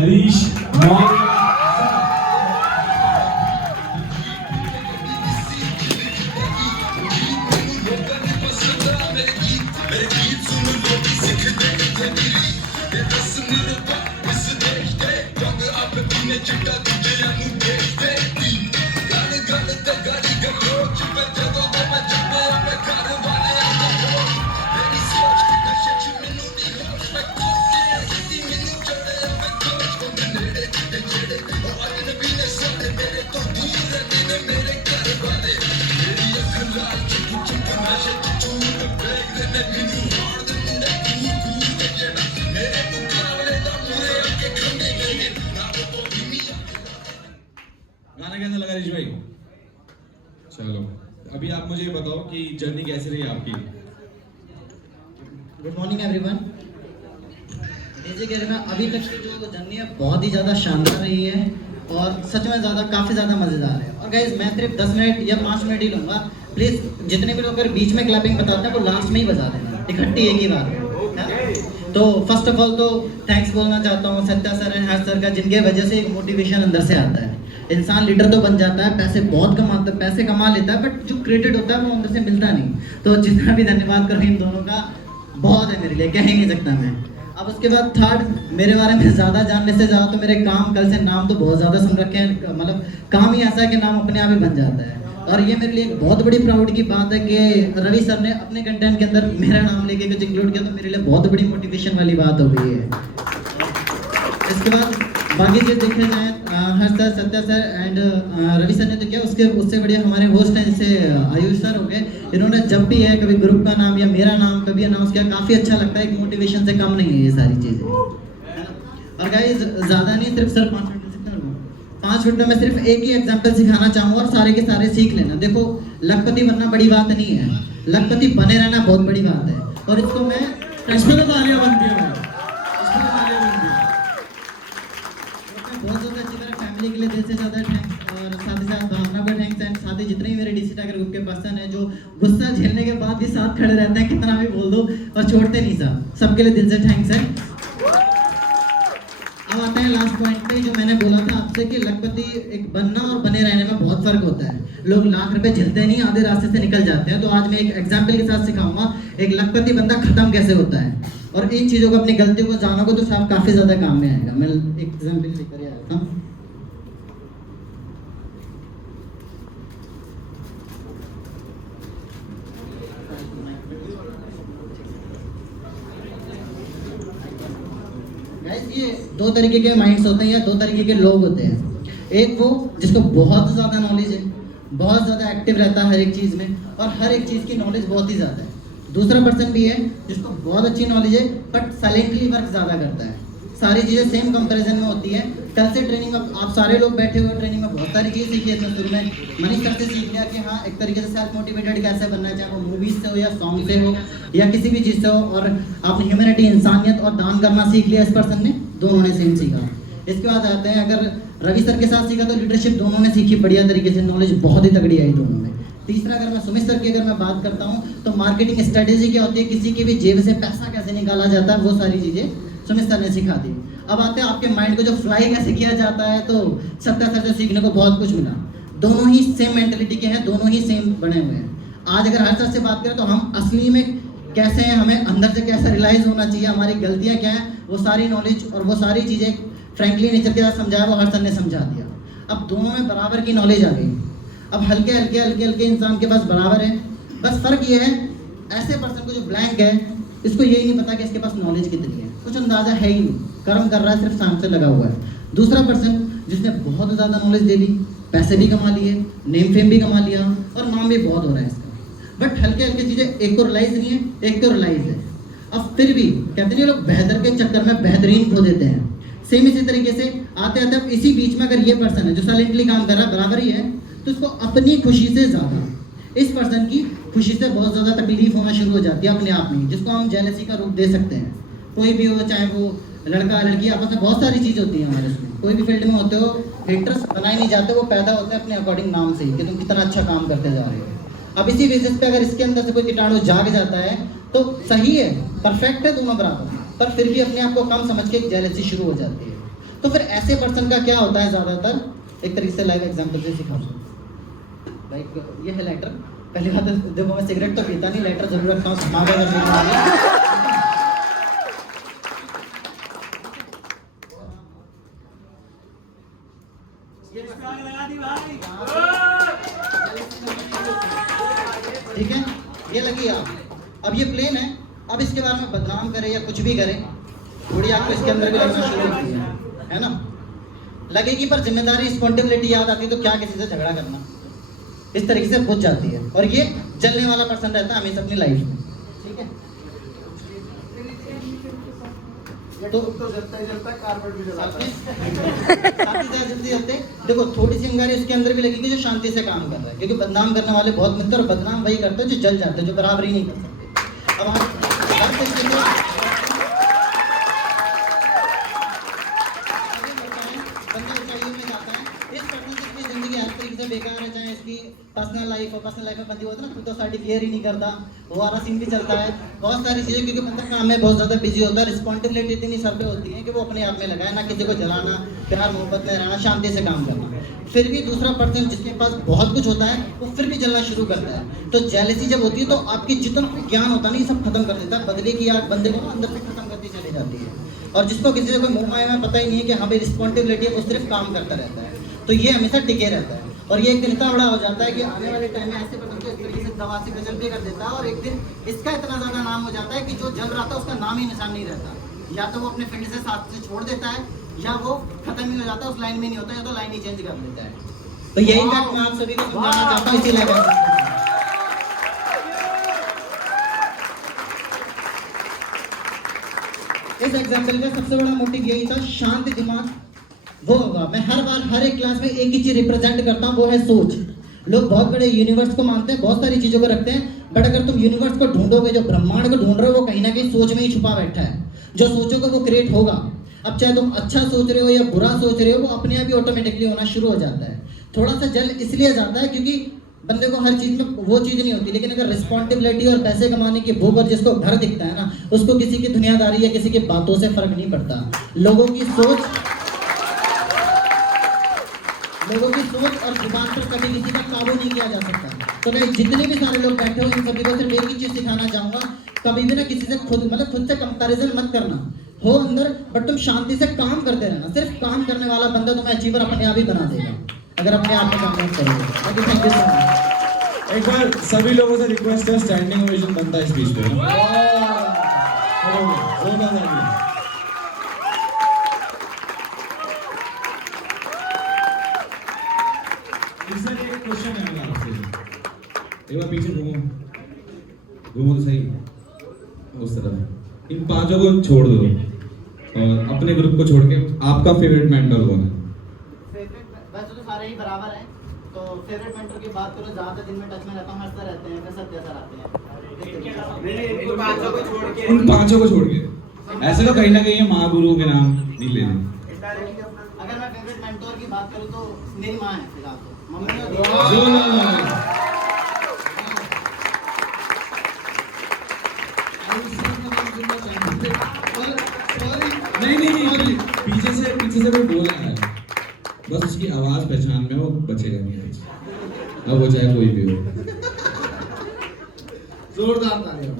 हरीश मौर्य। गाना कैसा लगा ऋषि भाई? चलो अभी आप मुझे बताओ कि जर्नी कैसी रही आपकी? Good morning everyone. डीजे के में अभी तक की जो जर्नी है बहुत ही ज़्यादा शानदार रही है और सच में काफ़ी ज़्यादा मज़ेदार है। और गाइस मैं सिर्फ 10 मिनट या 5 मिनट ही लूँगा। प्लीज़ जितने भी लोग अगर बीच में क्लैपिंग बताते हैं वो लास्ट में ही बजा देना, इकट्ठी एक ही बार में। तो फर्स्ट ऑफ ऑल तो थैंक्स बोलना चाहता हूँ Satya sir and Harsh sir का, जिनके वजह से एक मोटिवेशन अंदर से आता है। इंसान लीडर तो बन जाता है, पैसे बहुत कमाता है, पैसे कमा लेता है, बट जो क्रेडिट होता है वो अंदर से मिलता नहीं। तो जितना भी धन्यवाद करूँ इन दोनों का, बहुत है मेरे लिए, कह ही नहीं सकता मैं। अब उसके बाद थर्ड, मेरे बारे में ज़्यादा जानने से ज़्यादा तो मेरे काम कल से नाम तो बहुत ज़्यादा सुन रखे हैं। मतलब काम ही ऐसा है कि नाम अपने आप ही बन जाता है। और ये मेरे लिए एक बहुत बड़ी प्राउड की बात है कि रवि सर ने अपने कंटेंट के अंदर मेरा नाम लेके कुछ इंक्लूड किया, तो मेरे लिए बहुत बड़ी मोटिवेशन वाली बात हो गई है। इसके बाद बाकी चीज़ देखने जाए, Harsh sir, Satya sir and Ravi sir ने तो किया, उससे बढ़िया हमारे होस्ट हैं जैसे आयुष सर हो गए। इन्होंने जब भी है कभी ग्रुप का नाम या मेरा नाम कभी अनाउंस किया, काफ़ी अच्छा लगता है। एक मोटिवेशन से कम नहीं है ये सारी चीज़ें। और गाइस ज़्यादा नहीं, सिर्फ सर 5 मिनट में 5 मिनट में मैं सिर्फ एक ही एग्जाम्पल सिखाना चाहूँगा और सारे के सारे सीख लेना। देखो, लखपति बनना बड़ी बात नहीं है, लखपति बने रहना बहुत बड़ी बात है। और इसको मैं इसमें तो तालियां बनती है। बहुत ज़्यादा अच्छी तरह फैमिली के लिए दिल से ज़्यादा थैंक्स, और साथ ही साथ भावना को थैंक्स, एंड साथ ही जितने भी मेरे डीसी टाइगर ग्रुप के पर्सन हैं जो गुस्सा झेलने के बाद भी साथ खड़े रहते हैं, कितना भी बोल दो और छोड़ते नहीं साहब, सबके लिए दिल से थैंक्स है। अब आते हैं लास्ट पॉइंट पे, जो मैंने बोला था आपसे कि लखपति एक बनना और बने रहने में बहुत फर्क होता है। लोग लाख रुपए झेलते नहीं, आधे रास्ते से निकल जाते हैं। तो आज मैं एक एग्जाम्पल के साथ सिखाऊंगा एक लखपति बंदा खत्म कैसे होता है, और इन चीज़ों को, अपनी गलतियों को जानोगे तो साहब काफ़ी ज़्यादा काम में आएगा। मैं एक एग्जाम्पल लेकर आया था। गाइस ये दो तरीके के माइंड्स होते हैं या दो तरीके के लोग होते हैं। एक वो जिसको बहुत ज़्यादा नॉलेज है, बहुत ज़्यादा एक्टिव रहता है हर एक चीज़ में और हर एक चीज़ की नॉलेज बहुत ही ज़्यादा है। दूसरा पर्सन भी है जिसको बहुत अच्छी नॉलेज है बट साइलेंटली वर्क ज़्यादा करता है। सारी चीज़ें सेम कंपैरिजन में होती है। कल से ट्रेनिंग में आप सारे लोग बैठे हुए, ट्रेनिंग में बहुत सारी चीज़ें सीखी है। शुरू में मनीष सर से सीख लिया कि हाँ एक तरीके से सेल्फ मोटिवेटेड कैसे बनना है, चाहे वो मूवीज़ से हो या सॉन्ग से हो या किसी भी चीज़ से हो। और आपने ह्यूमैनिटी, इंसानियत और दान करना सीख लिया इस पर्सन ने, दोनों ने सेम सीखा। इसके बाद आते हैं, अगर रवि सर के साथ सीखा तो लीडरशिप दोनों ने सीखी बढ़िया तरीके से, नॉलेज बहुत ही तगड़ी आई दोनों में। तीसरा, अगर मैं सुमित सर की अगर मैं बात करता हूँ तो मार्केटिंग स्ट्रेटेजी क्या होती है, किसी की भी जेब से पैसा कैसे निकाला जाता है, वो सारी चीज़ें सुमित सर ने सिखा दी। अब आते हैं आपके माइंड को जो फ्लाई कैसे किया जाता है, तो सत्या सर से सीखने को बहुत कुछ मिला। दोनों ही सेम मेंटलिटी के हैं, दोनों ही सेम बने हुए हैं। आज अगर हर सर से बात करें तो हम असली में कैसे हैं, हमें अंदर से कैसा रियलाइज होना चाहिए, हमारी गलतियाँ क्या हैं, वो सारी नॉलेज और वो सारी चीज़ें फ्रैंकली नेचर के साथ समझाया, वो हर सर ने समझा दिया। अब दोनों में बराबर की नॉलेज आ गई। अब हल्के हल्के इंसान के पास बराबर है। बस फ़र्क ये है, ऐसे पर्सन को जो ब्लैंक है, इसको यही नहीं पता कि इसके पास नॉलेज कितनी है, कुछ अंदाज़ा है ही नहीं, कर्म कर रहा है, सिर्फ सांस से लगा हुआ है। दूसरा पर्सन जिसने बहुत ज़्यादा नॉलेज ले ली, पैसे भी कमा लिए, नेम फेम भी कमा लिया और नाम भी बहुत हो रहा है इसका, बट हल्के हल्के चीज़ें एक को रियलाइज़ नहीं है, एक तो रियलाइज़ है। अब फिर भी कहते हैं लोग बेहतर के चक्कर में बेहतरीन खो देते हैं। सेम इसी तरीके से आते आते अब इसी बीच में अगर ये पर्सन है जो साइलेंटली काम कर रहा है, बराबर ही है, तो उसको अपनी खुशी से ज़्यादा इस पर्सन की खुशी से बहुत ज़्यादा तकलीफ होना शुरू हो जाती है अपने आप में, जिसको हम जेलसी का रूप दे सकते हैं। कोई भी हो, चाहे वो लड़का लड़की, आपस में बहुत सारी चीज़ होती है हमारे उसमें, कोई भी फील्ड में होते हो, हेटर्स बनाए नहीं जाते, वो पैदा होते हैं अपने अकॉर्डिंग नाम से ही कि तुम कितना अच्छा काम करते जा रहे हो। अब इसी बेसिस पे अगर इसके अंदर से कोई कीटाणु जाग जाता है तो सही है, परफेक्ट है, दोनों बराबर, पर फिर भी अपने आप को कम समझ के एक जेलसी शुरू हो जाती है। तो फिर ऐसे पर्सन का क्या होता है ज़्यादातर, एक तरीके से लाइव एग्जांपल से सिखाऊँ। लाइक ये है लाइटर। पहली बात तो देखो मैं सिगरेट तो पीता नहीं, लाइटर जरूर रखता हूँ समाज करने के लिए। ठीक है, ये लगी आग। अब ये प्लेन है, अब इसके बारे में बदनाम करें या कुछ भी करें, थोड़ी आपको इसके अंदर भी लगना शुरू होती है ना, लगेगी, पर जिम्मेदारी रिस्पॉन्सिबिलिटी याद आती है तो क्या किसी से झगड़ा करना, इस तरीके से बुझ जाती है। और ये जलने वाला पर्सन रहता है हमेशा अपनी लाइफ में। ठीक है, तो जलता ही जलता कार्बन भी जलाता है। साथ ही जल्दी जलते देखो, थोड़ी सी अंगारी उसके अंदर भी लगेगी जो शांति से काम कर रहा है, क्योंकि बदनाम करने वाले बहुत मिलते हैं और बदनाम वही करते हैं जो जल जाते हैं, जो बराबरी नहीं कर सकते। अब आप हर तरीके से बेकार है, चाहे इसकी पर्सनल लाइफ हो, पर्सनल लाइफ में बंदी होता है ना, खुद तो साइड केयर ही नहीं करता, वो वाला सीन भी चलता है, बहुत सारी चीज़ें, क्योंकि बंदा काम में बहुत ज़्यादा बिजी होता है, रिस्पॉन्सिबिलिटी इतनी सर पे होती है कि वो अपने आप में लगाए, ना किसी को जलाना, प्यार मोहब्बत में रहना, शांति से काम करना। फिर भी दूसरा पर्सन जिसके पास बहुत कुछ होता है वो फिर भी जलना शुरू करता है। तो जेलसी जब होती है तो आपकी जितना ज्ञान होता है ना, ये सब खत्म कर देता है, बदले की आग बंदे को अंदर से खत्म करती चली जाती है। और जिसको किसी से कोई मुँह में पता ही नहीं है कि हाँ भाई रिस्पॉन्सिबिलिटी है, वो सिर्फ काम करता रहता है, तो ये हमेशा टिके रहता है। और ये एक दिन इतना बड़ा हो जाता है कि आने वाले टाइम में ऐसे पर्सन को इस तरीके से दवा से गजल भी कर देता है, और एक दिन इसका इतना ज़्यादा नाम हो जाता है कि जो जल रहा था उसका नाम ही निशान नहीं रहता, या तो वो अपने फ्रेंड से साथ से छोड़ देता है, या वो खत्म ही हो जाता है, उस लाइन में नहीं होता, या तो लाइन ही चेंज कर लेता है। तो यही बात मैं आप सभी को समझाना चाहता हूँ, इसीलिए इस एग्जाम्पल का सबसे बड़ा मोटिव यही था, शांत दिमाग वो होगा। मैं हर बार हर एक क्लास में एक ही चीज रिप्रेजेंट करता हूँ, वो है सोच। लोग बहुत बड़े यूनिवर्स को मानते हैं, बहुत सारी चीजों को रखते हैं, बट अगर तुम यूनिवर्स को ढूंढोगे, जो ब्रह्मांड को ढूंढ रहे हो, वो कहीं ना कहीं सोच में ही छुपा बैठा है। जो सोचोगे वो क्रिएट होगा। अब चाहे तुम अच्छा सोच रहे हो या बुरा सोच रहे हो, वो अपने आप ही ऑटोमेटिकली होना शुरू हो जाता है। थोड़ा सा जल इसलिए जाता है क्योंकि बंदे को हर चीज में वो चीज नहीं होती, लेकिन अगर रिस्पॉन्सिबिलिटी और पैसे कमाने की भूख और जिसको घर दिखता है ना, उसको किसी की दुनियादारी या किसी की बातों से फर्क नहीं पड़ता। लोगों की सोच और जुबान पर कभी किसी का काबू नहीं किया जा सकता। तो मैं जितने भी सारे लोग बैठे हो, इन सभी को सिर्फ एक ही चीज सिखाना चाहूंगा, कभी भी ना किसी से खुद से कंपैरिजन मत करना हो अंदर, बट तुम शांति से काम करते रहना। सिर्फ काम करने वाला बंदा तुम्हें अचीवर अपने आप ही बना देगा, अगर अपने आप में काम करोगे। Thank you so much. एक बार सभी लोगों से रिक्वेस्ट है, स्टैंडिंग ओवेशन बनता है स्पीच पे। एक क्वेश्चन है मेरा आपसे, एक बार पीछे घूमो तो सही, उस तरफ। इन पांचों को छोड़ दो और अपने ग्रुप को छोड़ के आपका फेवरेट मेंटर कौन है? वैसे तो सारे ही बराबर हैं, तो फेवरेट मेंटर की बात करो, ज़्यादा दिन में टच में रहता हूँ, हंसते रहते हैं, फिर सत्य सर आते हैं। उन पांचों को छोड़ के ऐसे तो कहीं ना कहीं महागुरु के नाम नहीं लेने। अगर मैं फेवरेट मेंटर की बात करूँ तो मेरी माँ है फिलहाल, तो मम्मी नहीं, पीछे से कोई बोल रहा है, बस उसकी आवाज पहचान में, वो बचेगा नहीं, अब वो चाहे कोई भी हो। जोरदार तालियां।